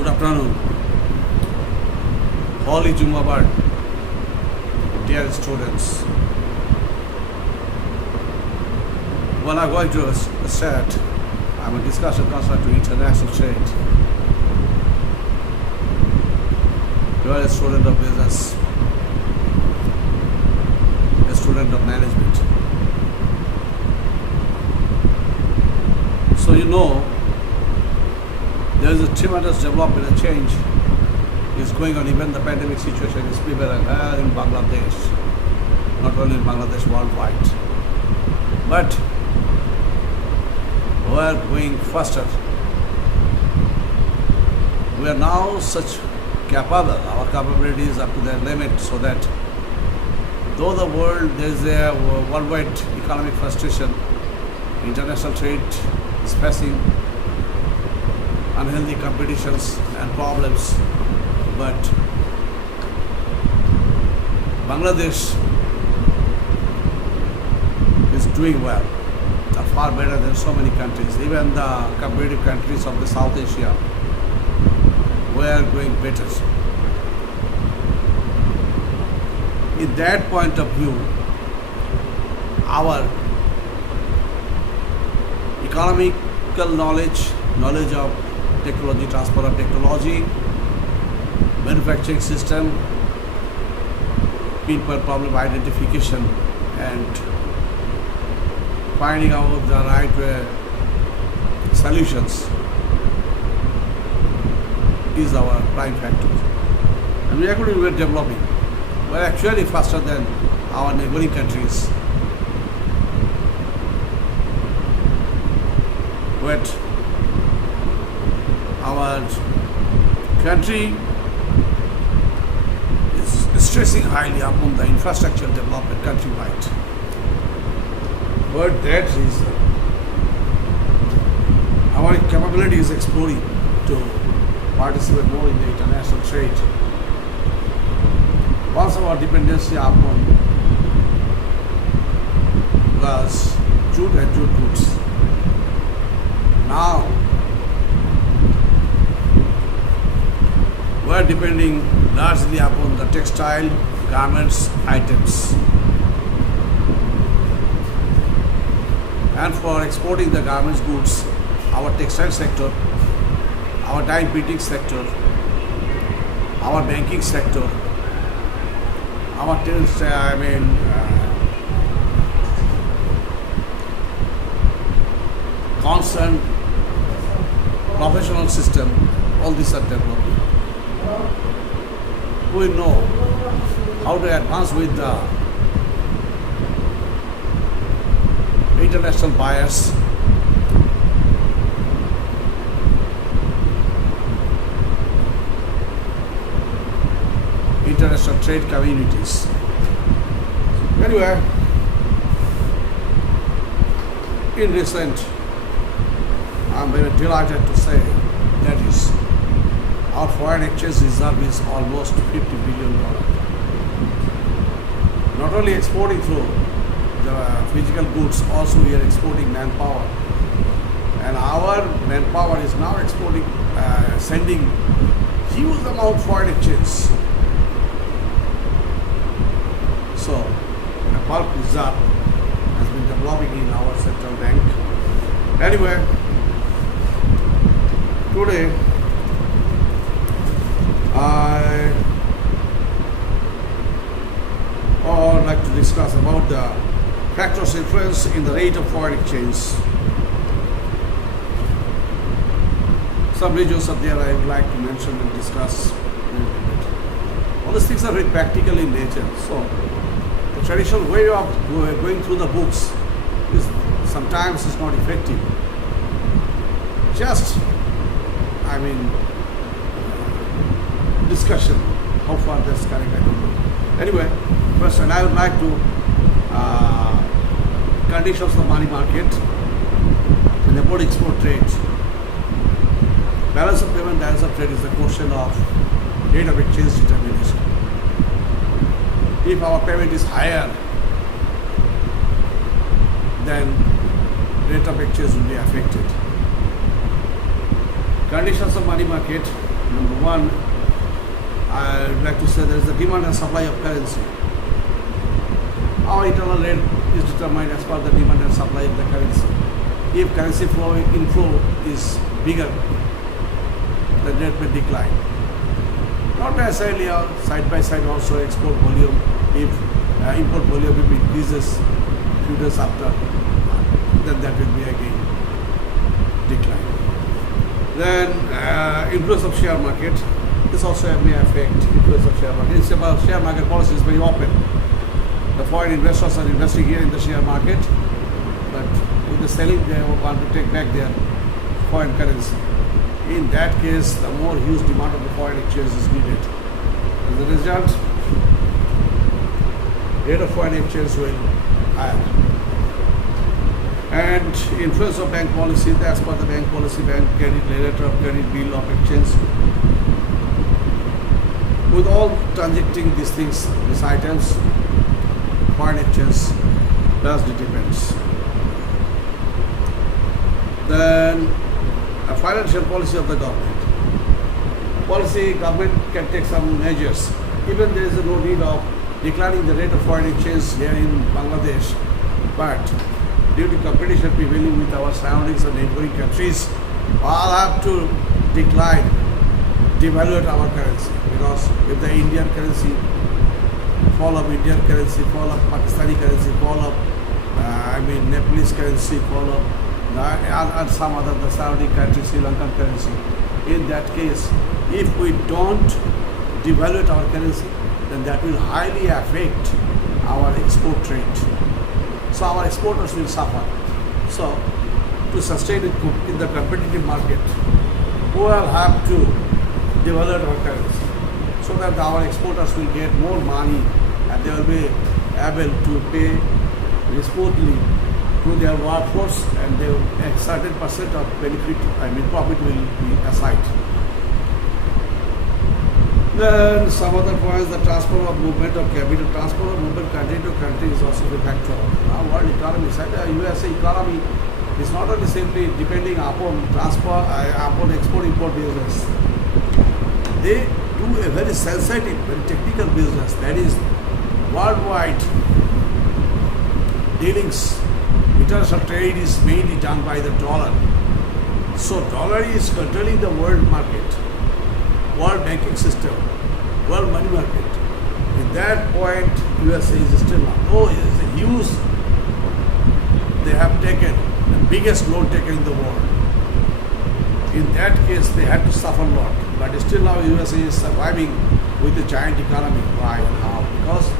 Good afternoon. Holy Jummabad, dear students. When I'm going to start, I'm a discussion concerned to international trade. You are a student of business, a student of management. So you know, there is a tremendous development and change is going on. Even the pandemic situation is prevalent in Bangladesh, not only in Bangladesh, worldwide. But we are going faster. We are now such capable, our capabilities up to their limit, so that though the world, there is a worldwide economic frustration, international trade is facing unhealthy competitions and problems, but Bangladesh is doing well, far better than so many countries. Even the competitive countries of the South Asia were going better. In that point of view, our economical knowledge of technology, transfer of technology, manufacturing system, people problem identification, and finding out the right solutions is our prime factor. And we are developing. We are actually faster than our neighboring countries. But our country is stressing highly upon the infrastructure development countrywide. For that reason, our capability is exploring to participate more in the international trade. Once our dependency upon was jute and jute goods. Now we are depending largely upon the textile garments items. And for exporting the garments goods, our textile sector, our dye printing sector, our banking sector, our concerned professional system, all these are developing. We know how to advance with the international buyers, international trade communities. Anyway, in recent, I'm very delighted to say that is our foreign exchange reserve is almost $50 billion. Not only exporting through the physical goods, also we are exporting manpower. And our manpower is now exporting, sending huge amount of foreign exchange. So, a bulk reserve has been developing in our central bank. Anyway, today I would like to discuss about the factors influence in the rate of foreign exchange. Some regions are there I would like to mention and discuss a little bit. All these things are very practical in nature. So the traditional way of going through the books is sometimes is not effective. Just, discussion. How far that's correct, I don't know. Anyway, first I would like to conditions of the money market and import-export trade. Balance of payment, balance of trade is the question of rate of exchange determination. If our payment is higher, then rate of exchange will be affected. Conditions of money market, Number one, I would like to say there is a demand and supply of currency. Our internal rate is determined as per the demand and supply of the currency. If currency inflow is bigger, the rate may decline. Not necessarily side by side also export volume. If import volume increases few days after, then that will be again decline. Then influence of share market. This also may affect influence of share market. It's about share market policy is very open. The foreign investors are investing here in the share market, but with the selling they want to take back their foreign currency. In that case, the more huge demand of the foreign exchange is needed. As a result, rate of foreign exchange will higher. And influence of bank policy, as per the bank policy, bank credit letter of credit bill of exchange. With all transacting these things, these items, foreign exchange does depends. Then a financial policy of the government. Government can take some measures. Even there is no need of declining the rate of foreign exchange here in Bangladesh, but due to competition prevailing with our surroundings and neighboring countries, all have to devaluate our currency. Because if the Indian currency fall off, Indian currency fall off, Pakistani currency fall off, Nepalese currency fall off, and some other the surrounding countries, Sri Lankan currency. In that case, if we don't devalue our currency, then that will highly affect our export trade. So our exporters will suffer. So to sustain it in the competitive market, we will have to devalue our currency so that our exporters will get more money and they will be able to pay smoothly to their workforce, and they will, a certain percent of profit will be assigned. Then some other points, the transfer of movement of capital, transfer of movement country to country is also a factor. Now world economy side, the USA economy is not only simply depending upon upon export-import business. They do a very sensitive, very technical business, that is worldwide dealings. International trade is mainly done by the dollar. So dollar is controlling the world market, world banking system, world money market. In that point, USA is still not. Oh, it is a huge, they have taken the biggest loan taken in the world. In that case, they had to suffer a lot. But still now USA is surviving with a giant economy. Why and how? Because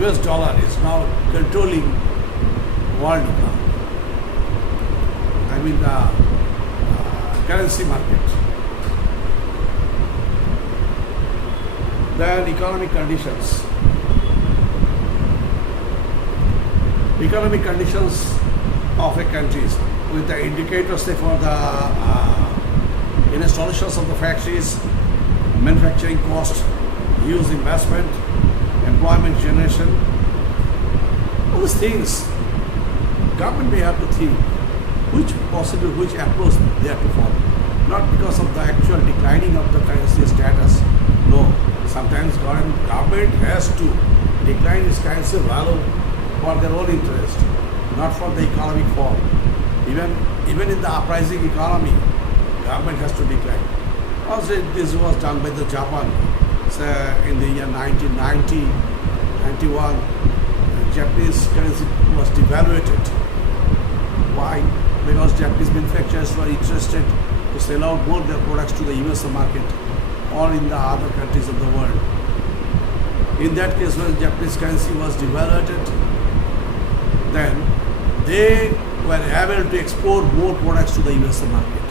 US dollar is now controlling world economy. The currency market. Then economic conditions. Economic conditions of a country with the indicators, say, for the installations of the factories, manufacturing cost, use investment, employment generation, all these things, government may have to think which approach they have to follow. Not because of the actual declining of the currency status. No, sometimes government has to decline its currency value for their own interest, not for the economic fall. Even in the uprising economy, government has to decline. Also, this was done by the Japan. In the year 1990, 91, the Japanese currency was devaluated. Why? Because Japanese manufacturers were interested to sell out more their products to the US market or in the other countries of the world. In that case, when Japanese currency was devaluated, then they were able to export more products to the US market.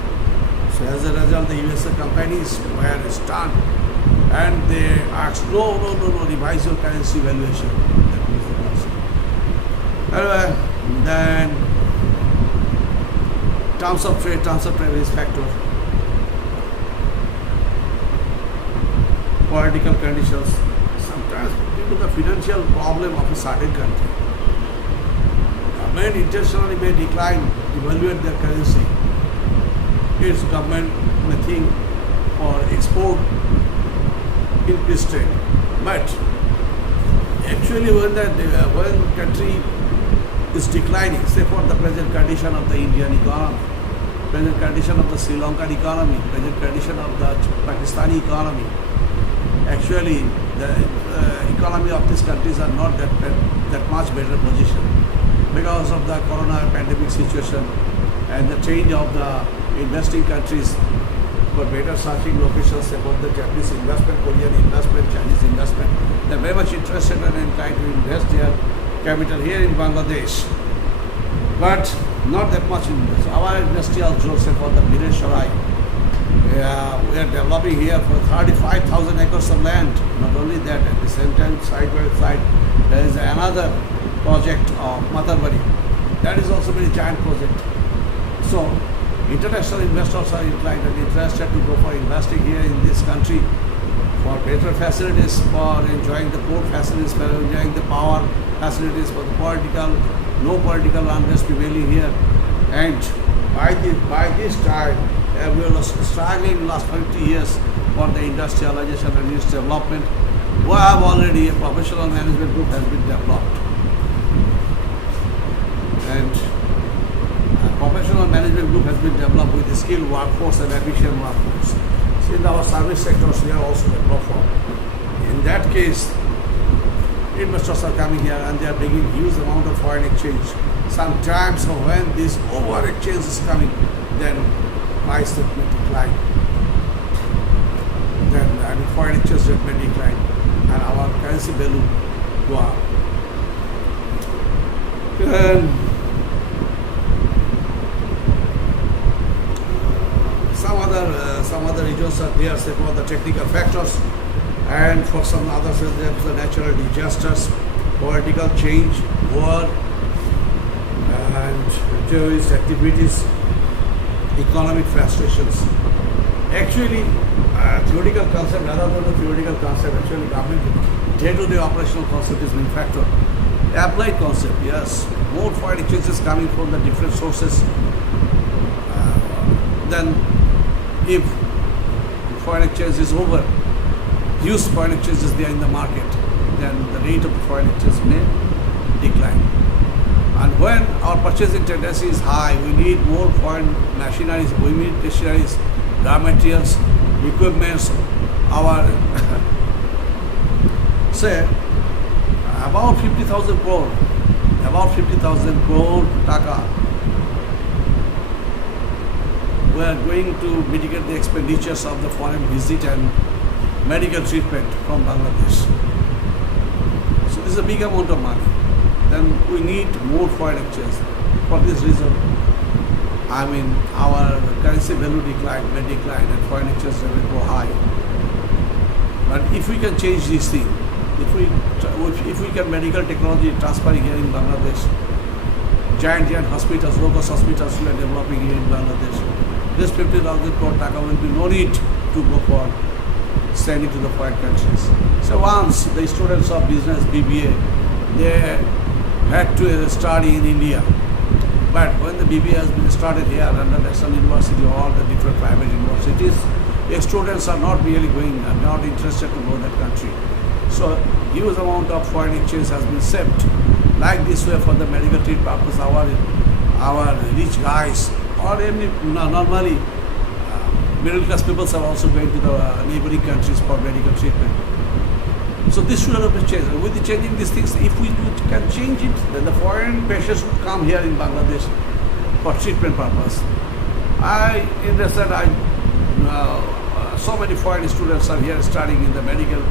So as a result, the US companies were stunned and they asked, no, revise your currency valuation. That was the question. Then terms of trade is factor. Political conditions, sometimes due to the financial problem of a certain country, government intentionally may devalue their currency its government may think for export increased trade. But actually when country is declining, say for the present condition of the Indian economy, present condition of the Sri Lankan economy, present condition of the Pakistani economy, actually the economy of these countries are not that much better position because of the corona pandemic situation and the change of the investing countries for better searching locations about the Japanese investment, Korean investment, Chinese investment. They're very much interested in trying to invest their capital here in Bangladesh, but not that much in this. Our industrial zone, say for the Miresharai, we are developing here for 35,000 acres of land. Not only that, at the same time, side by side, there is another project of Matarbari. That is also a very giant project. So, international investors are inclined and interested to go for investing here in this country for better facilities, for enjoying the port facilities, for enjoying the power facilities, for the no political unrest prevailing here. And by this time, we were struggling in the last 50 years for the industrialization and its development. We have already a professional management group has been developed. And a professional management group has been developed with a skilled workforce and efficient workforce. So in our service sectors, we are also developed for. In that case, investors are coming here and they are bringing huge amount of foreign exchange. Sometimes when this over exchange is coming, then price rate may decline. Then foreign exchange rate may decline and our currency value go up. Some other regions are there, say for the technical factors, and for some others there's the natural disasters, political change, war, and terrorist activities, economic frustrations. Actually, theoretical concept rather than the theoretical concept, actually government day-to-day operational concept is main factor. Applied concept, yes, more foreign exchanges coming from the different sources. Then if foreign exchange is over, huge foreign exchange is there in the market, then the rate of the foreign exchange may decline. And when our purchasing tendency is high, we need more foreign machineries, we need stationaries, raw materials, equipments, our say about 50,000 crore taka we are going to mitigate the expenditures of the foreign visit and medical treatment from Bangladesh. So this is a big amount of money. Then we need more foreign exchange. For this reason, our currency value may decline and foreign exchange will go high. But if we can change this thing, if we can medical technology transfer here in Bangladesh, giant hospitals, low-cost hospitals we are developing here in Bangladesh, this 50,000 crore taka will be no need to go for sending to the foreign countries. So once the students of business, BBA, they had to study in India. But when the BBA has been started here under National University or all the different private universities, the students are not really going, are not interested to go that country. So huge amount of foreign exchange has been saved. Like this way for the medical treatment purpose, our rich guys or normally middle class people are also going to the neighboring countries for medical treatment. So this should have been changed. With the changing these things, if we can change it, then the foreign patients would come here in Bangladesh for treatment purpose. So many foreign students are here studying in the medical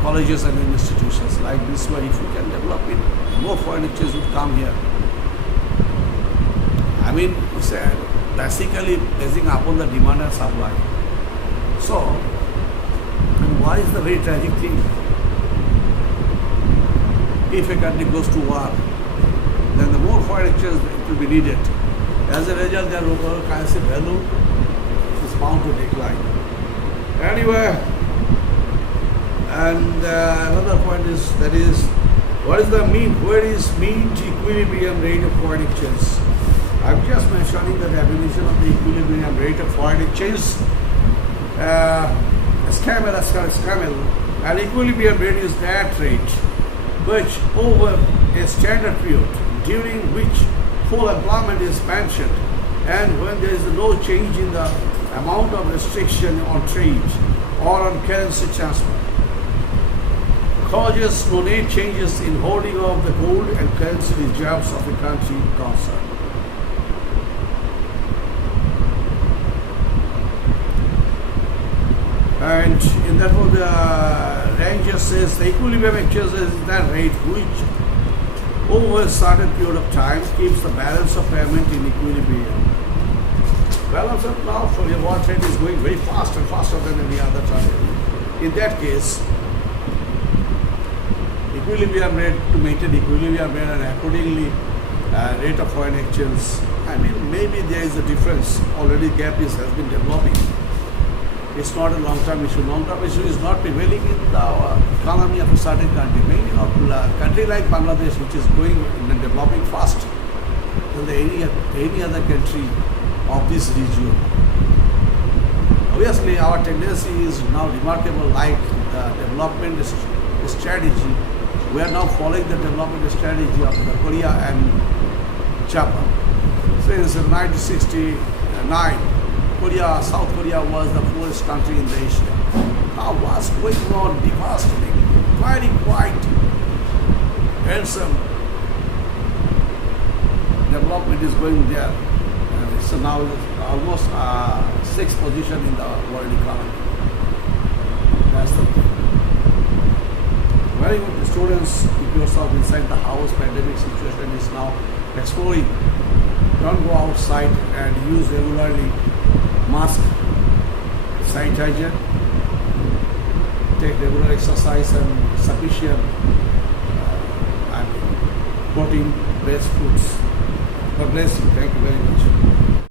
colleges and institutions. Like this way, if we can develop it, more foreign exchange would come here. It's basically basing upon the demand and supply. So, why is the very tragic thing? If a country goes to war, then the more foreign exchange it will be needed. As a result, their overall currency value is bound to decline. Anyway, and another point is what is the mean? Where is mean equilibrium rate of foreign exchange? I'm just mentioning the definition of the equilibrium rate of foreign exchange. Scamel as far as scamel, an equilibrium rate is that rate which over a standard period during which full employment is mentioned and when there is no change in the amount of restriction on trade or on currency transfer causes no net changes in holding of the gold and currency reserves of a country concerned. And in that one, the range says the equilibrium exchange is that rate which over a certain period of time keeps the balance of payment in equilibrium. Balance of now for your war trade is going very fast and faster than any other trade. In that case, equilibrium rate to maintain equilibrium rate and accordingly rate of foreign exchange. I mean, maybe there is a difference. Already gap has been developing. It's not a long-term issue. Long-term issue is not prevailing in the economy of a certain country. Maybe a country like Bangladesh, which is going and developing fast than any other country of this region. Obviously, our tendency is now remarkable, like the development strategy. We are now following the development strategy of the Korea and Japan. Since 1969, South Korea was the poorest country in Asia. Now what's going on? Devastating, quite handsome development is going there. So now almost sixth position in the world economy. That's the thing. Very good students, keep yourself inside the house. Pandemic situation is now exploring. Don't go outside and use regularly mask, sanitizer, take regular exercise and sufficient protein-based foods. God bless you. Thank you very much.